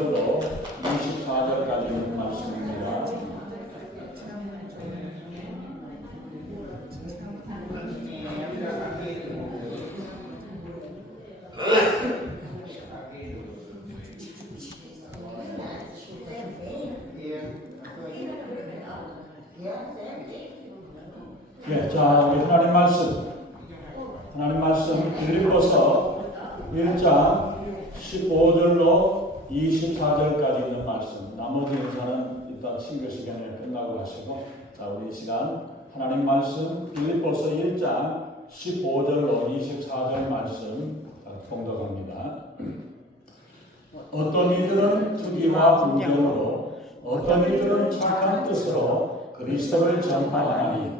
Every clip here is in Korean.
24절까지 있는 말씀입니다. 네, 자, 우리 하나님 말씀 빌립보서 1장 15절로 24절까지 있는 말씀. 나머지 인사는 이따 친교 시간에 끝나고 하시고, 자, 우리 이 시간 하나님 말씀 빌립보서 1장 15절로 24절 말씀 봉독합니다. 어떤 이들은 투기와 분경으로, 어떤 이들은 착한 뜻으로 그리스도를 전파하니,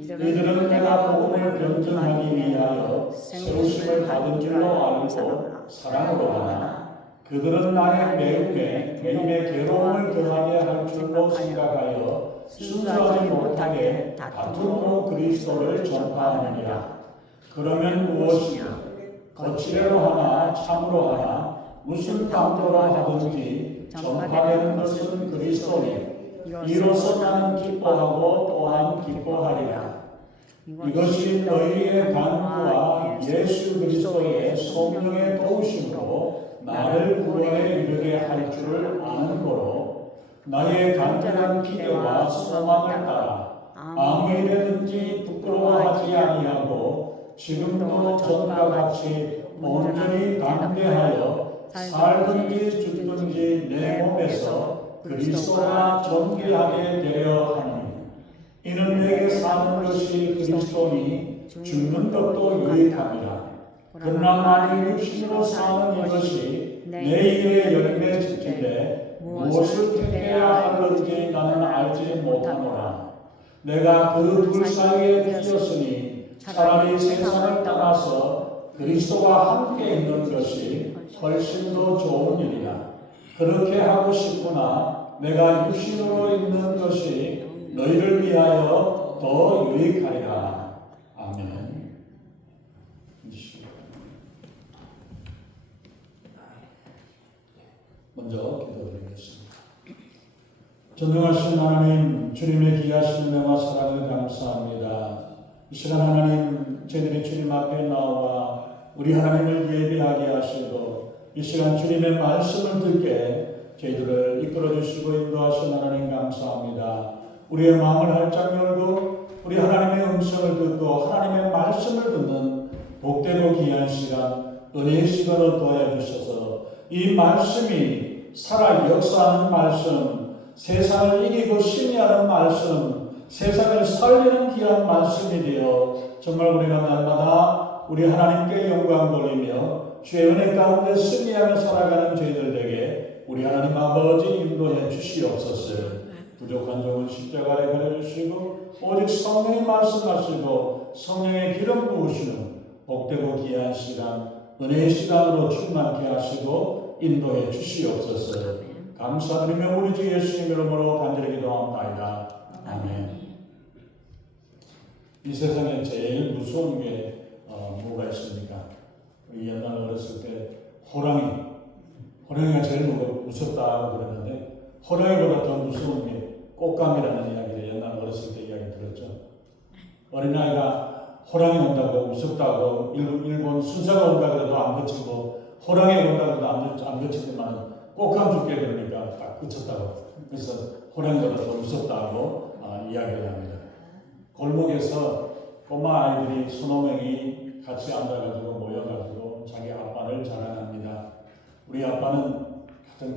이들은 내가 복음을 변증하기 위하여 세우심을 받은 줄로 알고 사랑으로 하나, 그들은 나의 매움에 매임의 괴로움을 더하게 할 줄로 생각하여 순수하지 못하게 다툼으로 그리스도를 전파하느니라. 그러면 무엇이냐? 거칠애로 하나 참으로 하나 무슨 강도로 하든지 전파되는 것은 그리스도니, 이로써 나는 기뻐하고 또한 기뻐하리라. 이것이 너희의 간구와 예수 그리스도의 성령의 도우심으로 나를 구원에 이르게 할 줄을 아는 거로, 나의 간절한 기대와 소망을 따라 아무 일에든지 부끄러워하지 아니하고 지금도 전과 같이 온전히 담대하여 살든지 죽든지 내 몸에서 그리스도가 존귀하게 되려 하니, 이는 내게 사는 것이 그리스도니 죽는 것도 유익함이라. 그러나 나를 육신으로 사는 이것이 내 일의 열매짓기에 무엇을 택해야 할 건지 나는 알지 못하노라. 내가 그 둘 사이에 끼었으니 차라리 세상을 떠나서 그리스도와 함께 있는 것이 훨씬 더 좋은 일이라. 그렇게 하고 싶으나 내가 육신으로 있는 것이 너희를 위하여 더 유익하리라. 아멘. 먼저 기도드리겠습니다. 전능하신 하나님, 주님의 귀하신 은혜와 사랑을 감사합니다. 이 시간 하나님, 저희들이 주님 앞에 나와 우리 하나님을 예배하게 하시고, 이 시간 주님의 말씀을 듣게 저희들을 이끌어 주시고 인도하신 하나님 감사합니다. 우리의 마음을 활짝 열고 우리 하나님의 음성을 듣고 하나님의 말씀을 듣는 복되고 귀한 시간, 은혜의 시간을 도와주셔서 이 말씀이 살아 역사하는 말씀, 세상을 이기고 승리하는 말씀, 세상을 살리는 귀한 말씀이 되어 정말 우리가 날마다 우리 하나님께 영광 돌리며 주의 은혜 가운데 승리하며 살아가는 저희들에게 우리 하나님 아버지 인도해 주시옵소서. 부족한 점은 십자가에 버려주시고 오직 성령의 말씀하시고 성령의 기름 부으시는 복되고 귀한 시간, 은혜의 시간으로 충만케 하시고 인도해 주시옵소서. 감사드리며 우리 주 예수님 이름으로 간절히 기도합니다. 아멘. 이 세상에 제일 무서운 게 뭐가 있습니까? 우리 옛날 어렸을 때 호랑이가 제일 무섭다고 그랬는데, 호랑이보다 더 무서운 게 꽃감이라는 이야기를 옛날 어렸을 때 이야기 들었죠. 어린아이가 호랑이 온다고 무섭다고 일본 순사가 온다 그래도 안 그치고, 호랑이 온다 그래도 안 그치지만 꽃감 죽게 그러니까 딱 그쳤다고. 그래서 호랑이보다 더 무섭다고 이야기를 합니다. 골목에서 꼬마 아이들이 수너 명이 같이 앉아가지고 모여가지고 자기 아빠를 자랑합니다. 우리 아빠는 하여튼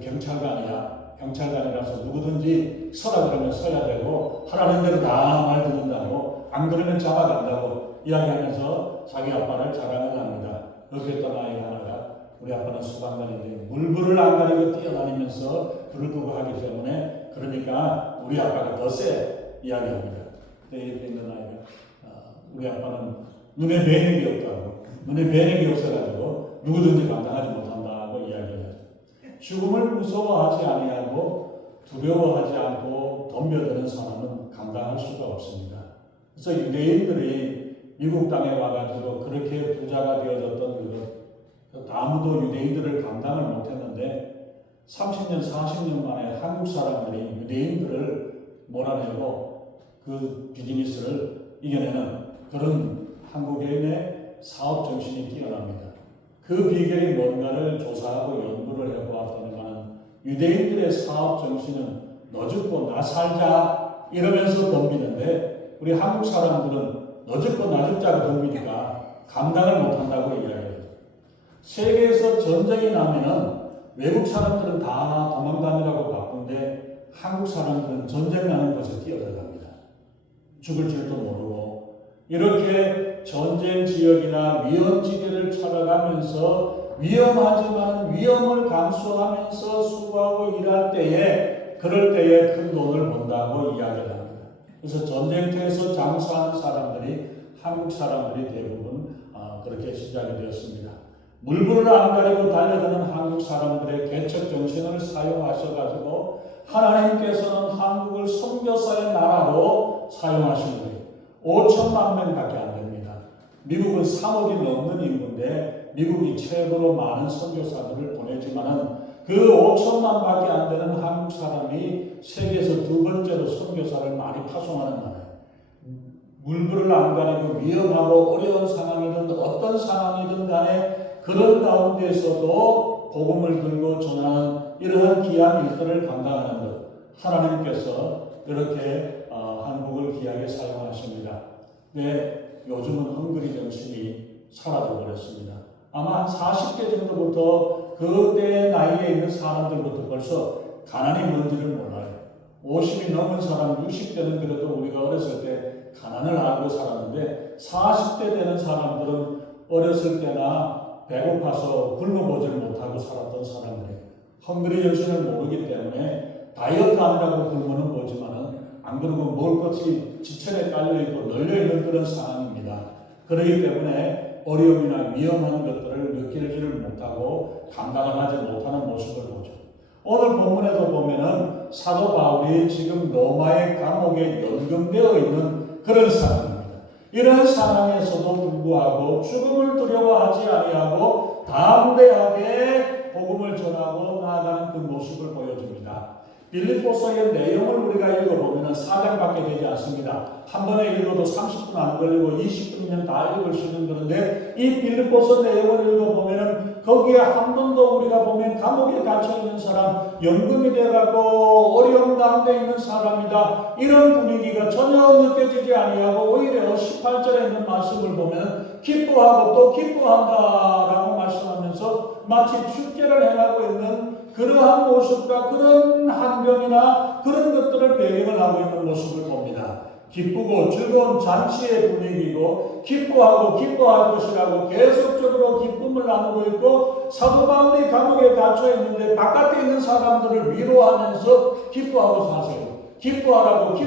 경찰관이라서 누구든지 서라 그러면 서야 되고 하라는 대로 다 말 듣는다고, 안 그러면 잡아간다고 이야기하면서 자기 아빠를 자랑을 합니다. 여기 어떤 아이 하나가 우리 아빠는 소방관인데 물불을 안 가리고 뛰어다니면서 불을 끄고 하기 때문에 그러니까 우리 아빠가 더 세 이야기합니다. 그때 옆에 있는 아이가 우리 아빠는 눈에 매력이 없다고, 눈에 매력이 없어가지고 누구든지 감당하지 못한다고 이야기를 해요. 죽음을 무서워하지 아니하고 두려워하지 않고 덤벼드는 사람은 감당할 수가 없습니다. 그래서 유대인들이 미국 땅에 와가지고 그렇게 부자가 되어졌던 그것, 아무도 유대인들을 감당을 못했는데 30년, 40년 만에 한국 사람들이 유대인들을 몰아내고 그 비즈니스를 이겨내는 그런 한국인의 사업 정신이 뛰어납니다. 그 비결이 뭔가를 조사하고 연구를 해보았더니만 유대인들의 사업 정신은 너 죽고 나 살자 이러면서 덤비는데 우리 한국 사람들은 너 죽고 나 죽자고 덤비니까 감당을 못한다고 이야기해요. 세계에서 전쟁이 나면은 외국 사람들은 다 도망가느라고 바쁜데 한국 사람들은 전쟁 나는 곳에 뛰어들어갑니다. 죽을 줄도 모르고 이렇게 전쟁 지역이나 위험지대를 찾아가면서 위험하지만 위험을 감수하면서 수고하고 일할 때에 그럴 때에 큰 돈을 번다고 이야기를 합니다. 그래서 전쟁터에서 장사하는 사람들이 한국 사람들이 대부분 그렇게 시작이 되었습니다. 물불을 안 가리고 달려드는 한국 사람들의 개척 정신을 사용하셔가지고 하나님께서는 한국을 선교사의 나라로 사용하신 거예요. 5천만 명밖에 안 됩니다. 미국은 3억이 넘는 인구인데 미국이 최고로 많은 선교사들을 보내지만은 그 5천만밖에 안 되는 한국 사람이 세계에서 두 번째로 선교사를 많이 파송하는 나라예요. 물불을 안 가리고 위험하고 어려운 상황이든 어떤 상황이든 간에 그런 가운데에서도 복음을 들고 전하는 이러한 귀한 일들을 감당하는 것 하나님께서 이렇게 한국을 귀하게 사용하십니다. 네, 요즘은 헝그리 정신이 사라져 버렸습니다. 아마 한 40대 정도부터 그때 나이에 있는 사람들부터 벌써 가난이 뭔지를 몰라요. 50이 넘은 사람, 60대는 그래도 우리가 어렸을 때 가난을 알고 살았는데 40대 되는 사람들은 어렸을 때나 배고파서 굶어보질 못하고 살았던 사람들이에요. 헝그리 정신을 모르기 때문에 다이어트 하느라고 굶어는 보지만은 안 그러고 먹을 것이 지천에 깔려있고 널려있는 그런 상황입니다. 그렇기 때문에 어려움이나 위험한 것들을 느끼지를 못하고 감당을 하지 못하는 모습을 보죠. 오늘 본문에도 보면은 사도 바울이 지금 로마의 감옥에 연금되어 있는 그런 상황입니다. 이런 상황에서도 불구하고 죽음을 두려워하지 아니하고 담대하게 복음을 전하고 나아가는 그 모습을 보여줍니다. 빌립보서의 내용을 우리가 읽어보면 4장밖에 되지 않습니다. 한 번에 읽어도 30분 안 걸리고 20분이면 다 읽을 수 있는 그런데 이 빌립보서 내용을 읽어보면 거기에 한 번도 우리가 보면 감옥에 갇혀있는 사람, 연금이 돼가고 어려움 가운데 있는 사람이다. 이런 분위기가 전혀 느껴지지 아니하고 오히려 18절에 있는 말씀을 보면 기뻐하고 또 기뻐한다라고 말씀하면서 마치 축제를 행하고 있는 그러한 모습과 그런 환경이나 그런 것들을 배경을 하고 있는 모습을 봅니다. 기쁘고 즐거운 잔치의 분위기고 기뻐하고 기뻐할 것이라고 계속적으로 기쁨을 나누고 있고 사도 바울이 감옥에 갇혀 있는데 바깥에 있는 사람들을 위로하면서 기뻐하고 사세요. 기뻐하라고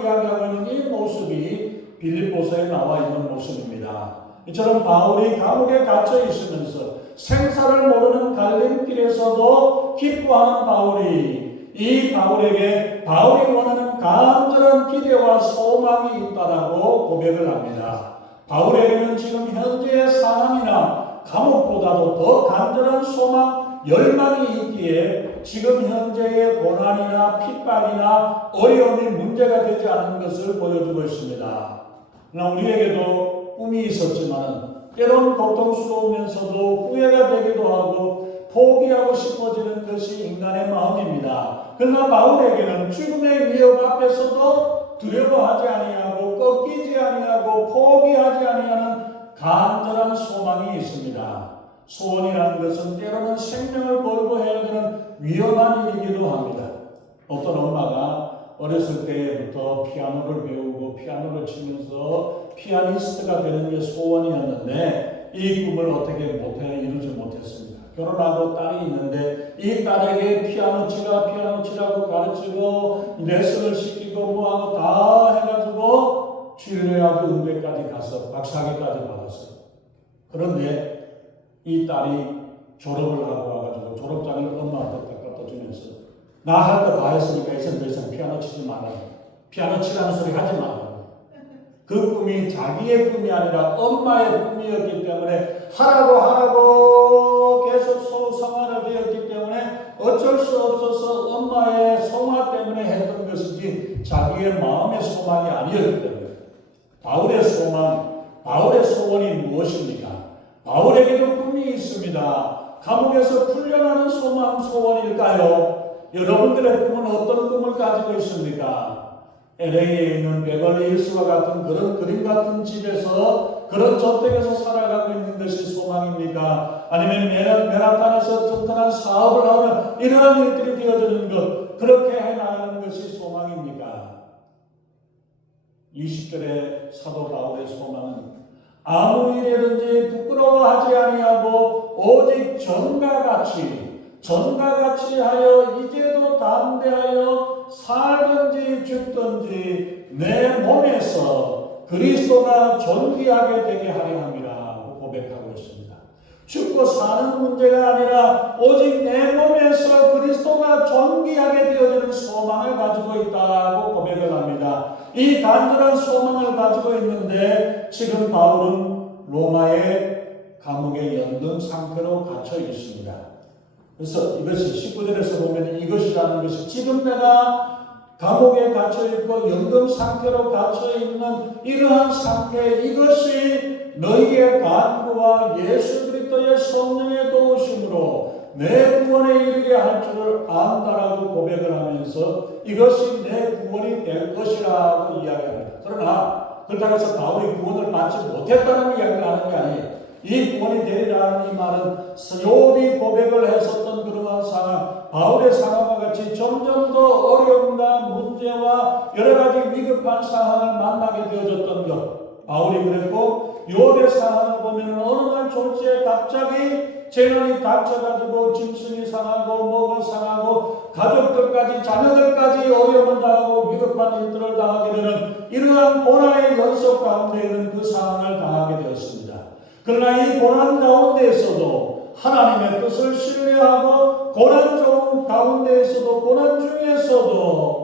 이야기하고 있는 이 모습이 빌립보서에 나와 있는 모습입니다. 이처럼 바울이 감옥에 갇혀 있으면서 생사를 모르는 갈림길에서도 기뻐하는 바울이 이 바울에게 바울이 원하는 간절한 기대와 소망이 있다라고 고백을 합니다. 바울에게는 지금 현재의 상황이나 감옥보다도 더 간절한 소망, 열망이 있기에 지금 현재의 고난이나 핍박이나 어려움이 문제가 되지 않는 것을 보여주고 있습니다. 그러나 우리에게도 꿈이 있었지만 때론 고통스러우면서도 후회가 되기도 하고 포기하고 싶어지는 것이 인간의 마음입니다. 그러나 바울에게는 죽음의 위협 앞에서도 두려워하지 아니하고 꺾이지 아니하고 포기하지 아니하는 간절한 소망이 있습니다. 소원이라는 것은 때로는 생명을 걸고 해야 되는 위험한 일이기도 합니다. 어떤 엄마가 어렸을 때부터 피아노를 배우고 피아노를 치면서 피아니스트가 되는 게 소원이었는데 이 꿈을 어떻게 이루지 못했습니다. 결혼하고 딸이 있는데 이 딸에게 피아노 치라고 가르치고 레슨을 시키고 뭐하고 다 해가지고 주일예하고 음대까지 가서 박사학위까지 받았어요. 그런데 이 딸이 졸업을 하고 와가지고 졸업장을 엄마한테 갖다 주면서 나 할 거 다 했으니까 이제 더 이상 피아노 치지 말라고. 피아노 치라는 소리 하지 말라고. 그 꿈이 자기의 꿈이 아니라 엄마의 꿈이었기 때문에 하라고 계속 소성화를 되었기 때문에 어쩔 수 없어서 엄마의 소마 때문에 했던 것이지 자기의 마음의 소망이 아니었기 때문에. 바울의 소망, 바울의 소원이 무엇입니까? 바울에게도 꿈이 있습니다. 감옥에서 풀려나는 소망, 소원일까요? 여러분들의 꿈은 어떤 꿈을 가지고 있습니까? LA에 있는 베벌리 힐스와 같은 그런 그림 같은 집에서, 그런 저택에서 살아가고 있는 것이 소망입니까? 아니면 맨하탄에서 튼튼한 사업을 하는 이러한 일들이 되어지는 것, 그렇게 해나가는 것이 소망입니까? 20절의 사도 바울의 소망은 아무 일이든지 부끄러워하지 아니하고 오직 전과 같이 하여 이제도 담대하여 살든지 죽든지 내 몸에서 그리스도가 존귀하게 되게 하려 함이라고 고백하고 있습니다. 죽고 사는 문제가 아니라 오직 내 몸에서 그리스도가 존귀하게 되어지는 소망을 가지고 있다고 고백을 합니다. 이 간절한 소망을 가지고 있는데 지금 바울은 로마의 감옥에 연금 상태로 갇혀 있습니다. 그래서 이것이 19절에서 보면 이것이라는 것이 지금 내가 감옥에 갇혀 있고 연금 상태로 갇혀 있는 이러한 상태, 이것이 너희의 간구와 예수 그리스도의 성령의 도우심으로 내 구원에 이르게 할 줄을 안다라고 고백을 하면서 이것이 내 구원이 될 것이라고 이야기합니다. 그러나 그렇다고 해서 바울이 구원을 받지 못했다는 이야기를 하는 게 아니에요. 이 구원이 되리라는 이 말은 욥이 고백을 했었던 그러한 상황, 바울의 상황과 같이 점점 더 어려움과 문제와 여러 가지 위급한 상황을 만나게 되어졌던 것. 바울이 그랬고 욥의 상황을 보면 어느 날 졸지에 갑자기 재난이 닥쳐가지고 짐승이 상하고 뭐가 상하고 가족들까지 자녀들까지 어려움을 당하고 위급한 일들을 당하게 되는 이러한 고난의 연속 가운데 있는 그 상황을 당하게 되었습니다. 그러나 이 고난 가운데에서도 하나님의 뜻을 신뢰하고 고난 가운데에서도 고난 중에서도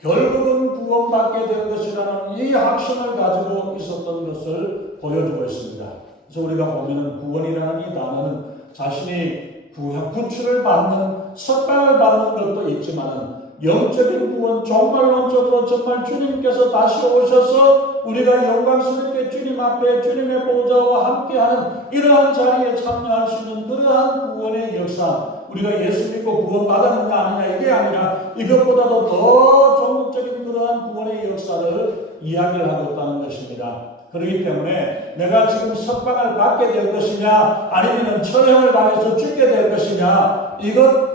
결국은 구원받게 될 것이라는 이 확신을 가지고 있었던 것을 보여주고 있습니다. 그래서 우리가 보면 구원이라는 이 단어는 자신이 구출을 받는, 석방을 받는 것도 있지만 영적인 구원, 종말론적으로 정말 주님께서 다시 오셔서 우리가 영광스럽게 주님 앞에 주님의 보좌와 함께하는 이러한 자리에 참여할 수 있는 그러한 구원의 역사, 우리가 예수 믿고 구원받았느냐 아니냐 이게 아니라 이것보다도 더 종국적인 그러한 구원의 역사를 이야기를 하고 있다는 것입니다. 그렇기 때문에 내가 지금 석방을 받게 될 것이냐 아니면 처형을 당해서 죽게 될 것이냐 이것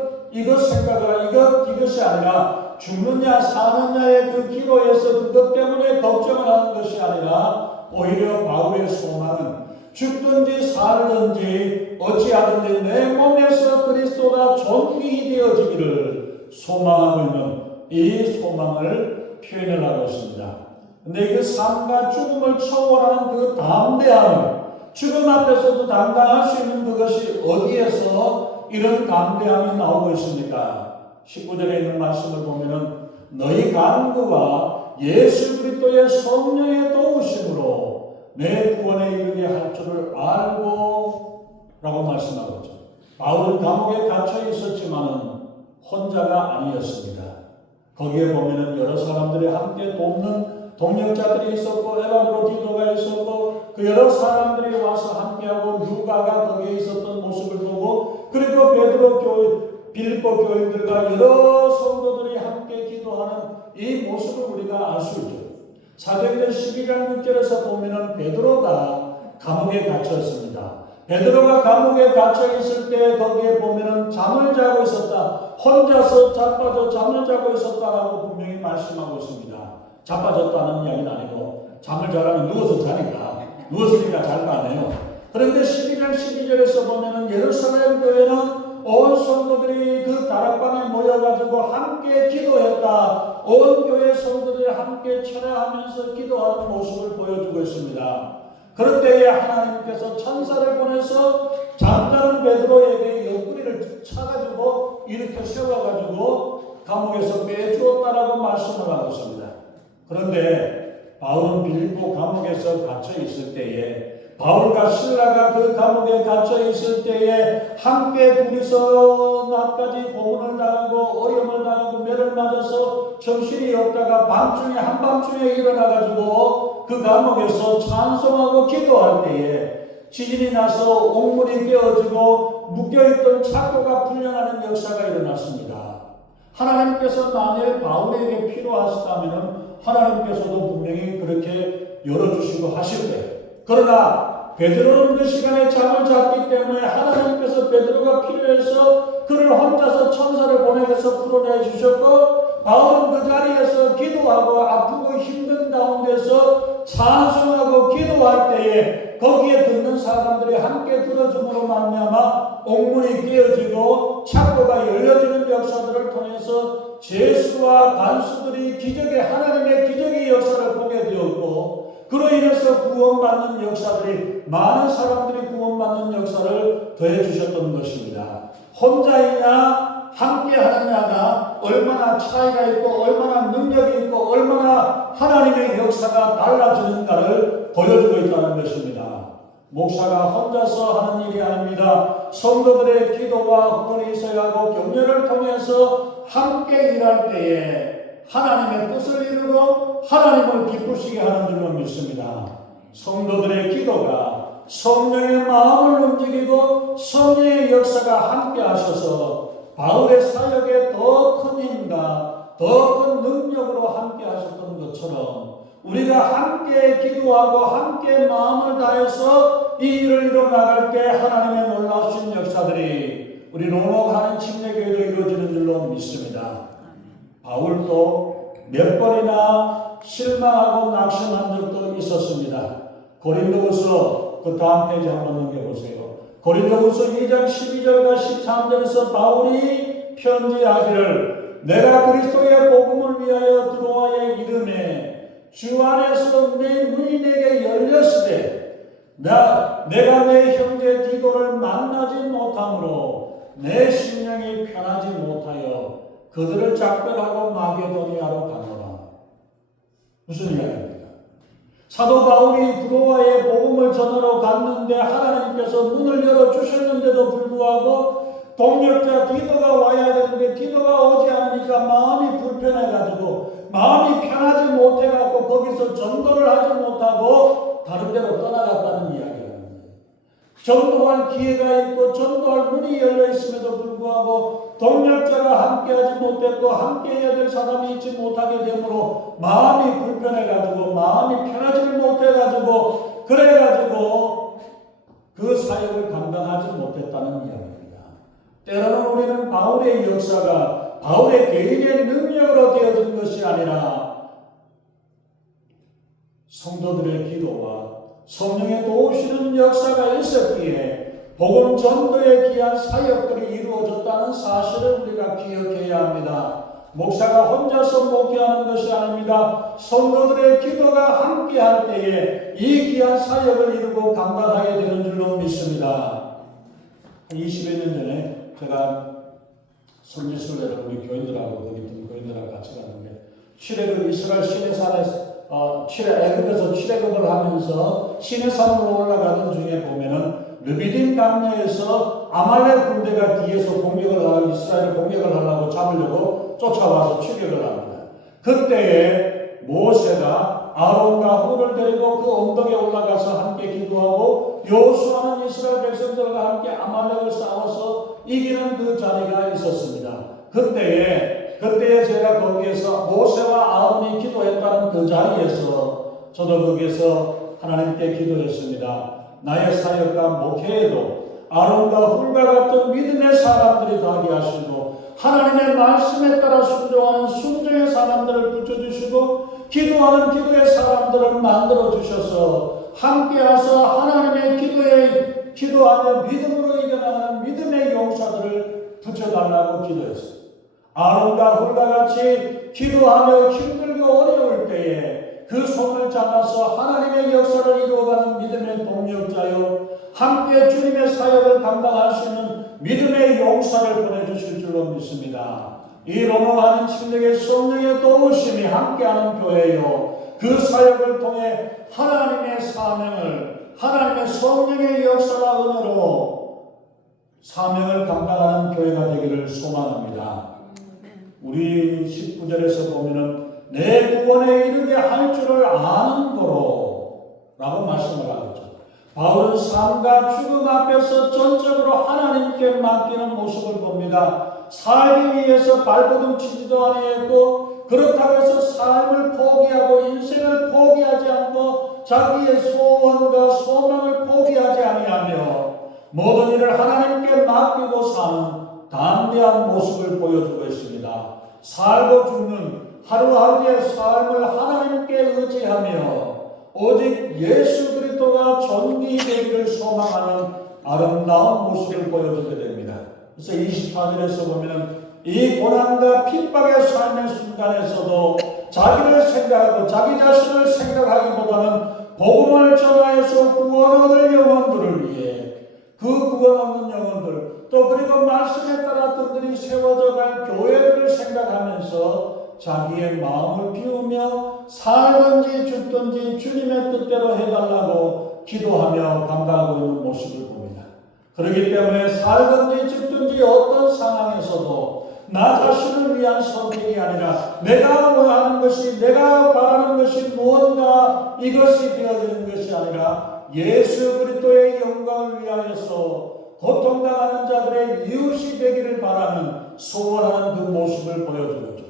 생각을 이것이 아니라 죽느냐 사느냐의 그 기로에서 그것 때문에 걱정을 하는 것이 아니라 오히려 바울의 소망은 죽든지 살든지 어찌하든지 내 몸에서 그리스도가 존귀히 되어지기를 소망하고 있는 이 소망을 표현을 하고 있습니다. 근데 그 삶과 죽음을 초월하는 그 담대함을, 죽음 앞에서도 당당할 수 있는 그것이 어디에서 이런 담대함이 나오고 있습니까? 19절에 있는 말씀을 보면은 너희 간구와 예수 그리스도의 성령의 도우심으로 내 구원에 이르게 할 줄을 알고 라고 말씀하고 있죠. 바울은 감옥에 갇혀 있었지만은 혼자가 아니었습니다. 거기에 보면은 여러 사람들이 함께 돕는 동역자들이 있었고 에바브로디도가 있었고 그 여러 사람들이 와서 함께하고 누가가 거기에 있었던 모습을 보고 그리고 베드로 교회, 빌립보 교인들과 여러 성도들이 함께 기도하는 이 모습을 우리가 알 수 있죠. 사도행전 12장 6절에서 보면은 베드로가 감옥에 갇혔습니다. 베드로가 감옥에 갇혀 있을 때 거기에 보면은 잠을 자고 있었다. 혼자서 자빠져 잠을 자고 있었다라고 분명히 말씀하고 있습니다. 자빠졌다는 이야기는 아니고 잠을 자라면 누워서 자니까 누웠으니까 잘 거 아니에요. 그런데 12장 12절에서 보면은 예루살렘 교회는 온 성도들이 그 다락방에 모여가지고 함께 기도했다. 온 교회 성도들이 함께 철회하면서 기도하는 모습을 보여주고 있습니다. 그럴 때에 하나님께서 천사를 보내서 잠자는 베드로에게 옆구리를 차가지고 이렇게 세워가지고 감옥에서 빼주었다라고 말씀을 하고 있습니다. 그런데 바울은 빌립보 감옥에서 갇혀 있을 때에 바울과 실라가 그 감옥에 갇혀 있을 때에 함께 둘이서 낮까지 고문을 당하고 어려움을 당하고 매를 맞아서 정신이 없다가 밤중에 한밤중에 일어나가지고 그 감옥에서 찬송하고 기도할 때에 지진이 나서 옥문이 깨어지고 묶여있던 창고가 풀려나는 역사가 일어났습니다. 하나님께서 만일 바울에게 필요하시다면 하나님께서도 분명히 그렇게 열어주시고 하실 거예요. 그러나 베드로는 그 시간에 잠을 잤기 때문에 하나님께서 베드로가 필요해서 그를 혼자서 천사를 보내서 풀어내 주셨고, 바울은 그 자리에서 기도하고 아프고 힘든 가운데서 찬송하고 기도할 때에 거기에 듣는 사람들이 함께 들어줌으로 말미암아 옥문이 깨어지고 창고가 열려지는 역사들을 통해서 죄수와 간수들이 하나님의 기적의 역사를 보게 되었고, 그로 인해서 구원받는 역사들이, 많은 사람들이 구원받는 역사를 더해 주셨던 것입니다. 혼자이냐 함께 하느냐가 얼마나 차이가 있고 얼마나 능력이 있고 얼마나 하나님의 역사가 달라지는가를 보여주고 있다는 것입니다. 목사가 혼자서 하는 일이 아닙니다. 성도들의 기도와 후원이 있어야 하고 격려를 통해서 함께 일할 때에 하나님의 뜻을 이루고 하나님을 기쁘시게 하는 줄로 믿습니다. 성도들의 기도가 성령의 마음을 움직이고 성령의 역사가 함께 하셔서 바울의 사역에 더 큰 힘과 더 큰 능력으로 함께 하셨던 것처럼 우리가 함께 기도하고 함께 마음을 다해서 이 일을 이뤄나갈 때 하나님의 놀라우신 역사들이 우리 로마가는 침례교회도 이루어지는 줄로 믿습니다. 바울도 몇 번이나 실망하고 낙심한 적도 있었습니다. 고린도후서 그 다음 페이지 한번 넘겨보세요. 고린도후서 2장 12절과 13절에서 바울이 편지하기를, 내가 그리스도의 복음을 위하여 드로아의 이름에 주 안에서 내 문이 내게 열렸으되 내가 내 형제 디도를 만나지 못함으로 내 심령이 편하지 못하여 그들을 작별하고 마게도니아로 가노라. 무슨 이야기입니까? 사도 바울이 드로아의 복음을 전하러 갔는데 하나님께서 문을 열어주셨는데도 불구하고 동역자 디도가 와야 되는데 디도가 오지 않으니까 마음이 불편해가지고, 마음이 편하지 못해가지고 거기서 전도를 하지 못하고 다른 데로 떠나갔다는 이야기입니다. 전도할 기회가 있고 전도할 문이 열려 있음에도 불구하고 동역자가 함께하지 못했고 함께해야 될 사람이 있지 못하게 되므로 마음이 불편해가지고 마음이 편하지를 못해가지고 그래가지고 그 사역을 감당하지 못했다는 이야기입니다. 때로는 우리는 바울의 역사가 바울의 개인의 능력으로 되어진 것이 아니라 성도들의 기도와 성령의 도우시는 역사가 있었기에 복음 전도에 귀한 사역들이 이루어졌다는 사실을 우리가 기억해야 합니다. 목사가 혼자서 목회하는 것이 아닙니다. 성도들의 기도가 함께할 때에 이 귀한 사역을 이루고 감당하게 되는 줄로 믿습니다. 20여 년 전에 제가 선지순례를 우리 교인들하고 거기 있던 교인들하고 같이 갔는데, 출애굽 이스라엘 시내산에서 애굽에서 출애굽을 하면서 시내산으로 올라가던 중에 보면은 르비딤 강야에서 아말렉 군대가 뒤에서 공격을 하고 이스라엘을 공격을 하려고 잡으려고 쫓아와서 추격을 합니다. 그때에 모세가 아론과 훌을 데리고 그 언덕에 올라가서 함께 기도하고 여호수아는 이스라엘 백성들과 함께 아말렉을 싸워서 이기는 그 자리가 있었습니다. 그때에 제가 거기에서 모세와 아론이 기도했다는 그 자리에서 저도 거기에서 하나님께 기도했습니다. 나의 사역과 목회에도 아론과 훌과 같은 믿음의 사람들이 더하게 하시고 하나님의 말씀에 따라 순종하는 순종의 사람들을 붙여주시고 기도하는 기도의 사람들을 만들어주셔서 함께해서 하나님의 기도하며 믿음으로 이겨나가는 믿음의 용사들을 붙여달라고 기도했습니다. 아론과 훌과 같이 기도하며 힘들고 어려울 때에 그 손을 잡아서 하나님의 역사를 이루어가는 믿음의 동력자요, 함께 주님의 사역을 감당할 수 있는 믿음의 용사를 보내주실 줄로 믿습니다. 이 로마하는 침례의 성령의 도우심이 함께하는 교회요, 그 사역을 통해 하나님의 사명을 하나님의 성령의 역사와 은혜로 사명을 감당하는 교회가 되기를 소망합니다. 우리 19절에서 보면은 내 구원에 이르게 할 줄을 아는 거로 라고 말씀을 하겠죠. 바울은 삶과 죽음 앞에서 전적으로 하나님께 맡기는 모습을 봅니다. 살기 위해서 발버둥 치지도 아니했고, 그렇다고 해서 삶을 포기하고 인생을 포기하지 않고 자기의 소원과 소망을 포기하지 아니하며 모든 일을 하나님께 맡기고 사는 담대한 모습을 보여주고 있습니다. 살고 죽는 하루하루의 삶을 하나님께 의지하며 오직 예수 그리스도가 존귀되기를 소망하는 아름다운 모습을 보여주게 됩니다. 그래서 24절에서 보면 이 고난과 핍박의 삶의 순간에서도 자기를 생각하고 자기 자신을 생각하기보다는 복음을 전하여서 구원 얻을 영혼들을 위해 그 구원 얻는 영혼들 또 그리고 말씀에 따라 든든히 세워져 갈 교회들을 생각하면서 자기의 마음을 비우며 살든지 죽든지 주님의 뜻대로 해달라고 기도하며 감당하고 있는 모습을 봅니다. 그렇기 때문에 살든지 죽든지 어떤 상황에서도 나 자신을 위한 선택이 아니라 내가 원하는 것이 내가 바라는 것이 무언가 이것이 되어지는 것이 아니라 예수 그리스도의 영광을 위하여서 고통당하는 자들의 이웃이 되기를 바라는 소원하는 그 모습을 보여주죠.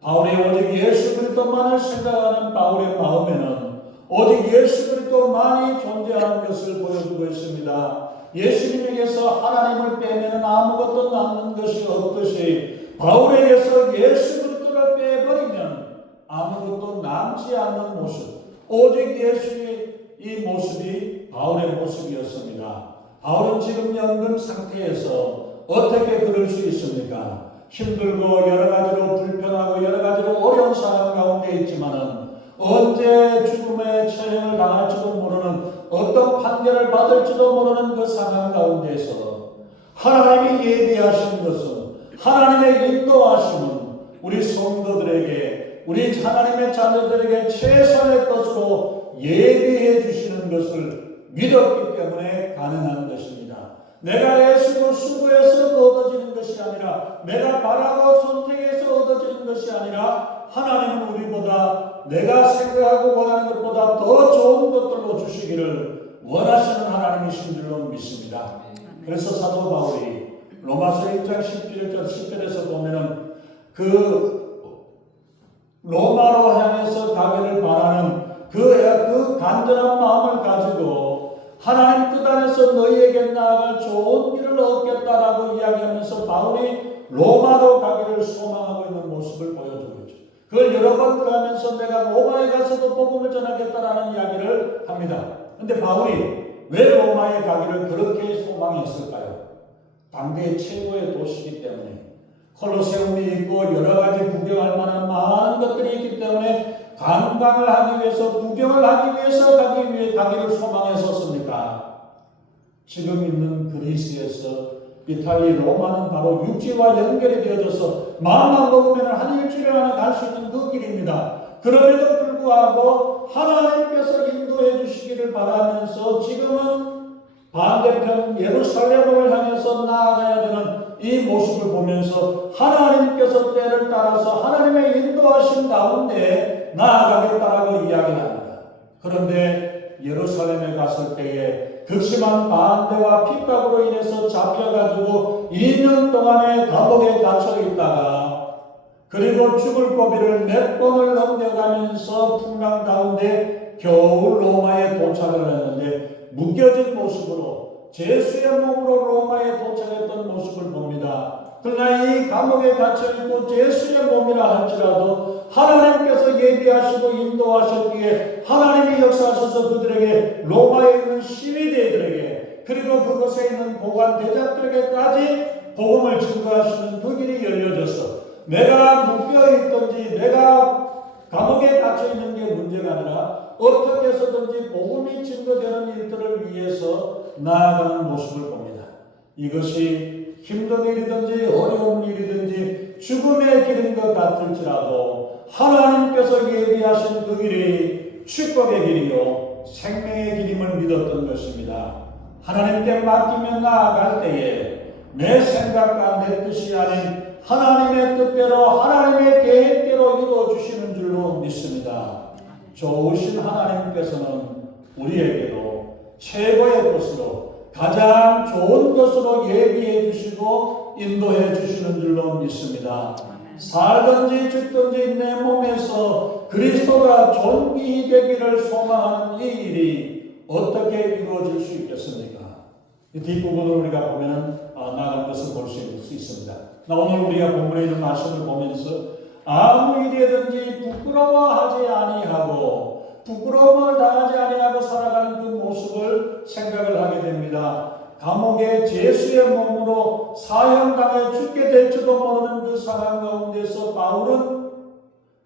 바울이 오직 예수 그리스도만을 생각하는 바울의 마음에는 오직 예수 그리스도만이 존재하는 것을 보여주고 있습니다. 예수님에게서 하나님을 빼내는 아무것도 남는 것이 없듯이 바울에게서 예수 그리스도를 빼버리면 아무것도 남지 않는 모습, 오직 예수의 이 모습이 바울의 모습이었습니다. 바울은 지금 연금 상태에서 어떻게 그럴 수 있습니까? 힘들고 여러 가지로 불편하고 여러 가지로 어려운 상황 가운데 있지만은 언제 죽음의 처형을 당할지도 모르는 어떤 판결을 받을지도 모르는 그 상황 가운데서 하나님이 예비하신 것은 하나님의 인도하심은 우리 성도들에게 우리 하나님의 자녀들에게 최선의 것으로 예비해 주시는 것을 믿었기 때문에 가능한 것입니다. 내가 애쓰고 수고해서 얻어지는 것이 아니라 내가 바라고 선택해서 얻어지는 것이 아니라 하나님은 우리보다 내가 생각하고 원하는 것보다 더 좋은 것들로 주시기를 원하시는 하나님이신 줄로 믿습니다. 그래서 사도 바울이 로마서 1장 10절에서 보면은 그 로마로 향해서 가기를 바라는 그 간절한 마음을 가지고 하나님 뜻 안에서 너희에게 나아갈 좋은 길을 얻겠다라고 이야기하면서 바울이 로마로 가기를 소망하고 있는 모습을 보여주고 있죠. 그걸 여러 번 가면서 내가 로마에 가서도 복음을 전하겠다라는 이야기를 합니다. 그런데 바울이 왜 로마에 가기를 그렇게 소망했을까요? 당대 최고의 도시이기 때문에 콜로세움이 있고 여러 가지 구경할 만한 많은 것들이 있기 때문에 관광을 하기 위해서 구경을 하기 위해서 가기를 소망했었습니까? 지금 있는 그리스에서 이탈리 로마는 바로 육지와 연결이 되어져서 마음만 먹으면 한 일주일 안에 갈 수 있는 그 길입니다. 그럼에도 불구하고 하나님께서 인도해 주시기를 바라면서 지금은 반대편 예루살렘을 향해서 나아가야 되는 이 모습을 보면서 하나님께서 때를 따라서 하나님의 인도하신 가운데 나아가겠다라고 이야기합니다. 그런데 예루살렘에 갔을 때에 극심한 반대와 핍박으로 인해서 잡혀가지고 2년 동안의 감옥에 갇혀 있다가 그리고 죽을 고비를 몇 번을 넘겨가면서 풍랑 가운데 겨우 로마에 도착을 했는데 묶여진 모습으로 제수의 몸으로 로마에 도착했던 모습을 봅니다. 그러나 이 감옥에 갇혀있고 제수의 몸이라 할지라도 하나님께서 예비하시고 인도하셨기에 하나님이 역사하셔서 그들에게 로마에 있는 시위대들에게 그리고 그곳에 있는 고관 대작들에게까지 복음을 증거하시는 그 길이 열려져서 내가 묶여있든지 내가 감옥에 갇혀있는 게 문제가 아니라 어떻게 해서든지 복음이 증거되는 일들을 위해서 나아가는 모습을 봅니다. 이것이 힘든 일이든지 어려운 일이든지 죽음의 길인 것 같을지라도 하나님께서 예비하신 그 길이 축복의 길이요 생명의 길임을 믿었던 것입니다. 하나님께 맡기며 나아갈 때에 내 생각과 내 뜻이 아닌 하나님의 뜻대로 하나님의 계획대로 이루어주시는 줄로 믿습니다. 좋으신 하나님께서는 우리에게도 최고의 것으로 가장 좋은 것으로 예비해 주시고 인도해 주시는 줄로 믿습니다. 살든지 죽든지 내 몸에서 그리스도가 존귀히 되기를 소망하는 이 일이 어떻게 이루어질 수 있겠습니까? 이 뒷부분을 우리가 보면 나간 것을 볼 수 있습니다. 오늘 우리가 본문에 있는 말씀을 보면서 아무 일이든지 부끄러워하지 아니하고 부끄러움을 당하지 아니하고 살아가는 그 모습을 생각을 하게 됩니다. 감옥에 죄수의 몸으로 사형당해 죽게 될지도 모르는 그 상황 가운데서 바울은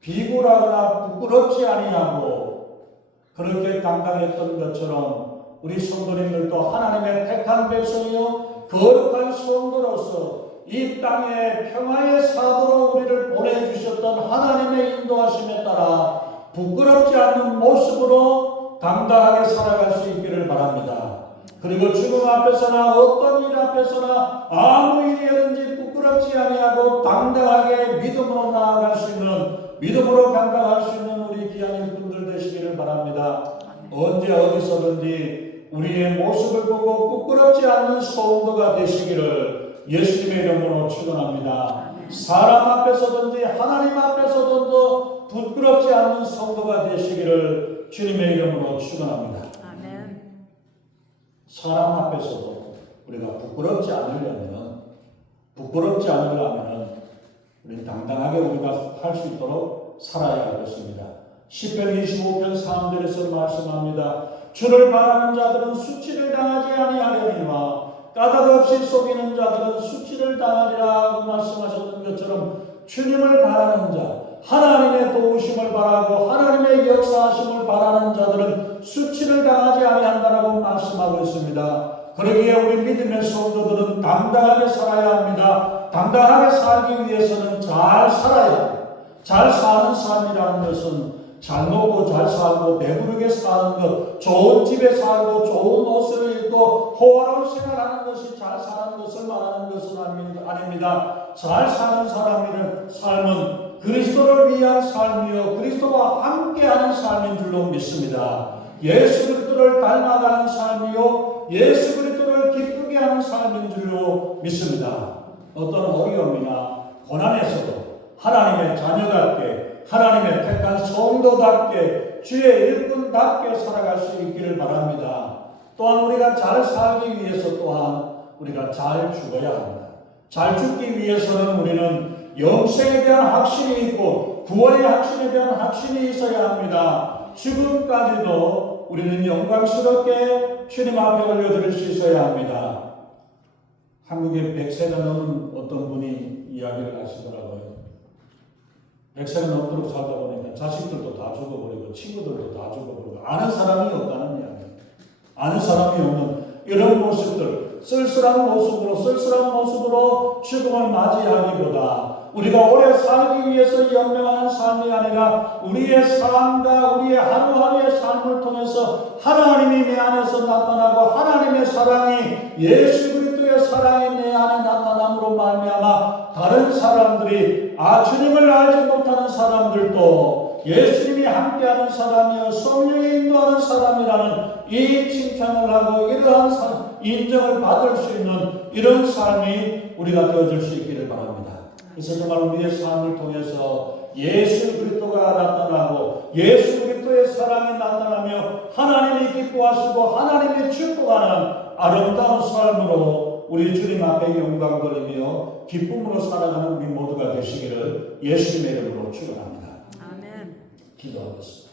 비굴하거나 부끄럽지 아니하고 그렇게 당당했던 것처럼 우리 성도님들도 하나님의 택한 백성이요 거룩한 성도로서 이 땅에 평화의 사도로 우리를 보내주셨던 하나님의 인도하심에 따라 부끄럽지 않는 모습으로 당당하게 살아갈 수 있기를 바랍니다. 그리고 죽음 앞에서나 어떤 일 앞에서나 아무 일이든지 부끄럽지 아니하고 당당하게 믿음으로 나아갈 수 있는 믿음으로 감당할 수 있는 우리 귀한 일꾼들 되시기를 바랍니다. 언제 어디서든지 우리의 모습을 보고 부끄럽지 않는 성도가 되시기를 예수님의 이름으로 축원합니다. 사람 앞에서든지 하나님 앞에서든지 부끄럽지 않는 성도가 되시기를 주님의 이름으로 축원합니다. 아멘. 사람 앞에서도 우리가 부끄럽지 않으려면 우리는 당당하게 우리가 할 수 있도록 살아야 할 것입니다. 시편 25편 3절에서 말씀합니다. 주를 바라는 자들은 수치를 당하지 아니하려니와 까닭없이 속이는 자들은 수치를 당하리라고 말씀하셨던 것처럼 주님을 바라는 자, 하나님의 도우심을 바라고 하나님의 역사하심을 바라는 자들은 수치를 당하지 아니한다라고 말씀하고 있습니다. 그러기에 우리 믿음의 성도들은 당당하게 살아야 합니다. 당당하게 살기 위해서는 잘 살아야 합니다. 잘 사는 삶이라는 것은 잘 먹고 잘 살고 배부르게 사는 것, 좋은 집에 살고 좋은 옷을 입고 호화로운 생활하는 것이 잘 사는 것을 말하는 것은 아닙니다. 잘 사는 사람의 삶은 그리스도를 위한 삶이요 그리스도와 함께하는 삶인 줄로 믿습니다. 예수 그리스도를 닮아가는 삶이요 예수 그리스도를 기쁘게 하는 삶인 줄로 믿습니다. 어떤 어려움이나 고난에서도 하나님의 자녀답게 하나님의 택한 성도답게 주의 일꾼답게 살아갈 수 있기를 바랍니다. 또한 우리가 잘 살기 위해서 또한 우리가 잘 죽어야 합니다. 잘 죽기 위해서는 우리는 영생에 대한 확신이 있고 구원의 확신에 대한 확신이 있어야 합니다. 죽음까지도 우리는 영광스럽게 주님 앞에 올려드릴 수 있어야 합니다. 한국에 100세가 넘은 어떤 분이 이야기를 하시더라고요. 100세가 넘도록 살다 보니까 자식들도 다 죽어버리고 친구들도 다 죽어버리고 아는 사람이 없다는 이야기. 아는 사람이 없는 이런 모습들, 쓸쓸한 모습으로 죽음을 맞이하기보다 우리가 오래 살기 위해서 연명하는 삶이 아니라 우리의 삶과 우리의 하루하루의 삶을 통해서 하나님이 내 안에서 나타나고 하나님의 사랑이 예수 그리스도의 사랑이 내 안에 나타남으로 말미암아 다른 사람들이 주님을 알지 못하는 사람들도 예수님이 함께하는 사람이요 성령이 인도하는 사람이라는 이 칭찬을 하고 이러한 인정을 받을 수 있는 이런 삶이 우리가 되어질 수 있기를 바랍니다. 그래서 정말 우리의 삶을 통해서 예수 그리스도가 나타나고 예수 그리스도의 사랑이 나타나며 하나님이 기뻐하시고 하나님이 축복하는 아름다운 삶으로 우리 주님 앞에 영광 돌리며 기쁨으로 살아가는 우리 모두가 되시기를 예수님의 이름으로 축원합니다. 아멘. 기도하겠습니다.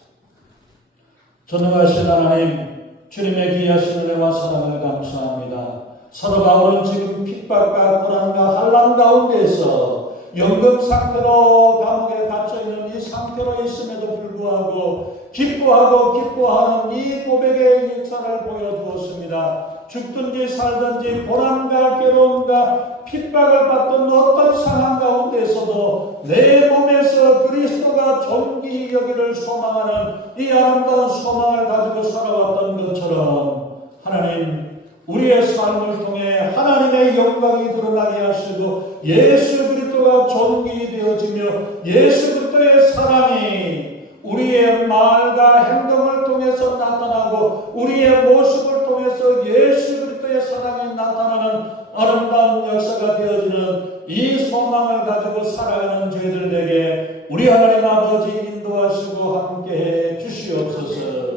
전능하신 하나님, 주님의 귀하신 은혜와 사랑을 감사합니다. 사도 바울은 지금 핍박과 고난과 환난 가운데서 연금 상태로 감옥에 갇혀있는 이 상태로 있음에도 불구하고 기뻐하는 이 고백의 역사를 보여주었습니다. 죽든지 살든지 고난과 괴로움과 핍박을 받던 어떤 상황 가운데서도 내 몸에서 그리스도가 존귀히 오직 여기를 소망하는 이 아름다운 소망을 가지고 살아왔던 것처럼 하나님 우리의 삶을 통해 하나님의 영광이 드러나게 하시고 예수 그리스도가 존귀 되어지며 예수 그리스도의 사랑이 우리의 말과 행동을 통해서 나타나고 우리의 모습을 통해서 예수 그리스도의 사랑이 나타나는 아름다운 역사가 되어지는 이 소망을 가지고 살아가는 저희들에게 우리 하나님 아버지 인도하시고 함께해 주시옵소서.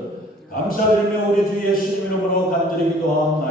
감사드리며 우리 주 예수님 이름으로 간절히 기도하옵나이다.